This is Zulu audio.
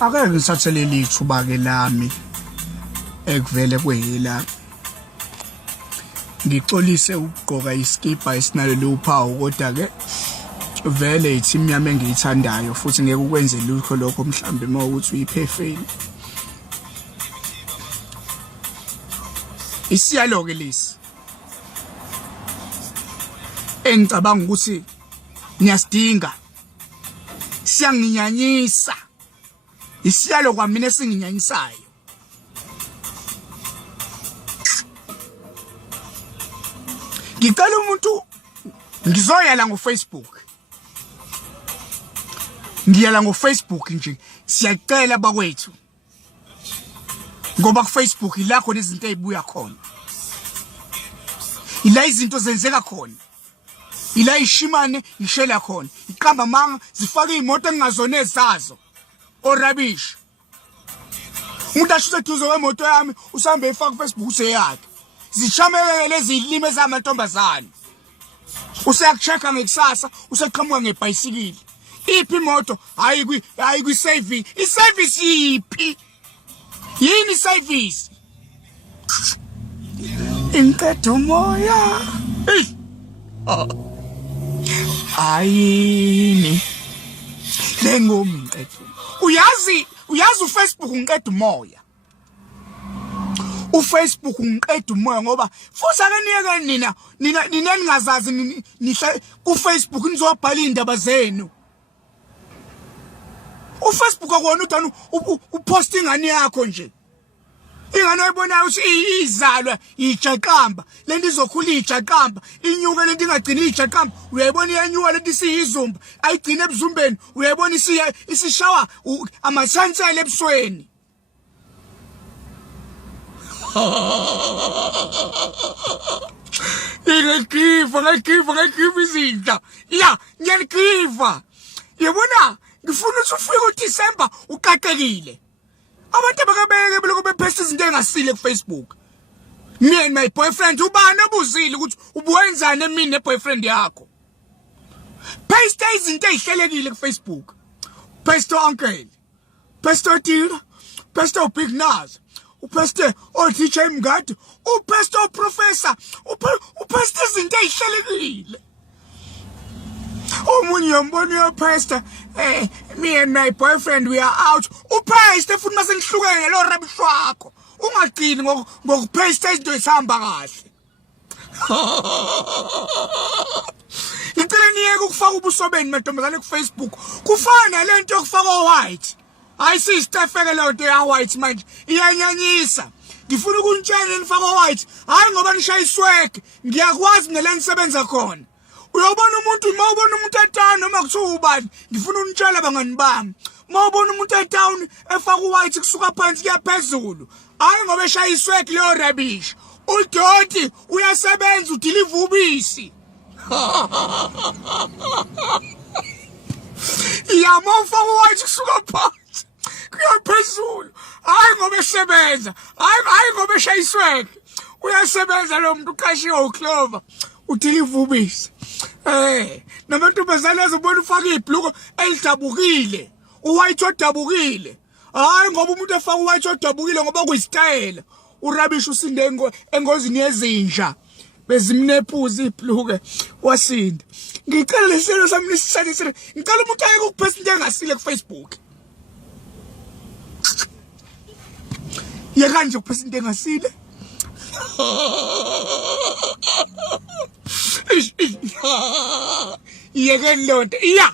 Ake ngisathelele ithuba ke lami ekuvele kwehela ngixolise ukugqoka iskipa esinalolu uphawu kodwa ke vele i-team yami engiyithandayo futhi ngeke ukwenze lutho lokho mhlambe mawukuthi uyiphefeni isiyalo ke lesi engicabanga ukuthi niyasidinga siyanginyanyisa isiyalo kwamina esinginyanyisayo ngicela umuntu ngizoyala ngoFacebook ngiyala ngoFacebook nje siyacela bakwethu ngoba kuFacebook ila khona izinto ezibuya khona ila izinto zenzeka khona ila ishimane ishela khona iqamba manga zifaka imoto engazone ezazo orabish umuntu ashuthe duzo kwemoto yami usambe efaka kuFacebook useyakhe zishameke lezi ilime zamantombazane useyakuchecka ngekusasa useqhamuka ngebhayisikili iphi imoto hayi kwi service iservice iphi yini service inqedwe umoya ayini lengomqedwe uyazi uFacebook unqedwe umoya uFacebook unqedwe umoya ngoba futhi ake niyeke nina ningazazi nihla kuFacebook nizobhala indaba zenu uFacebook akwona uthana uposta ingane yakho nje ingane oyibonayo ukuthi izalwa ijaqamba lento izokhula ijaqamba inyuke lento ingagcina ijaqamba uyayibona iyanyuka lento isiyizumba ayigcina ebuzumbeni uyayibona isishawa amasansela ebusweni ngayigiva izinto ya ngiyaligiva yabona ngifuna ukuthi ufike uDisemba uqaqekile abantu abakabeke beloko bephesta izinto engasile kuFacebook me and my boyfriend ubani obuzile ukuthi ubuwenzani emini neboyfriend yakho paste izinto ezihlelekile kuFacebook paste uncle paste deal paste big nas upaste DJ Mngadi upaste professor upaste izinto ezihlelekile omunye yombona pastor me and my boyfriend we are out upaste futhi mase nihlukene lo rubbish wakho ungaqini ngokupaste izinto ezihamba kahle ngicela niyeke ukufaka ubusobeni mantombazane kuFacebook kufana lento yokufaka white hayi sisitefeke lento ya white manje iyanyanyisa ngifuna ukunitshela nifaka white hayi ngoba nishayisweke ngiyakwazi nelenisebenza khona uyobona umuntu mawubona umuntu etown noma kuthiwa ubani ngifuna unitshela bangani bami mawubona umuntu etown efaka white kusuka phansi kuya phezulu hayi ngoba eshayisweke leyo rubbish udoti uyasebenza udeliver ubisi yamofaka white kusuka phansi kuya phezulu hayi ngoba esebenza hayi ngoba eshayisweke uyasebenza lo muntu uqashiwe uClover udeliver ubisi namantombazane azobona ufaka ibhluko elidabukile uwhite odabukile hayi ngoba umuntu efaka uwhite odabukile ngoba kuyistyle urabisha usinde engozini yezinja bezimnephuza ibhluke wasinda ngicela leselo sami nisishalisele ngicela umuntu ayeke ukuphesa into engasile kuFacebook yeka nje ukuphesa into engasile yeke lonto iya